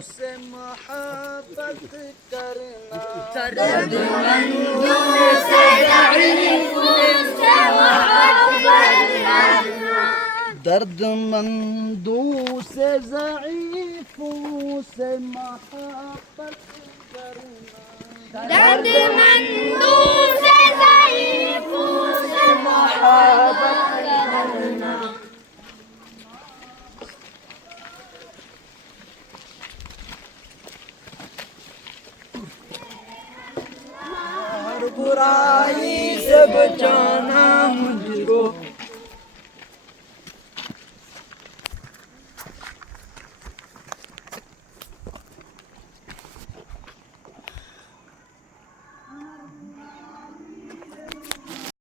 से मोहब्बत करना, दर्दमंदों से ज़ईफ़ों से मोहब्बत करना, दर्दमंदों से ज़ईफ़ों से मोहब्बत करना, दर्दमंदों से ज़ईफ़ों से मोहब्बत करना। हर बुराई से बचाना मुझको,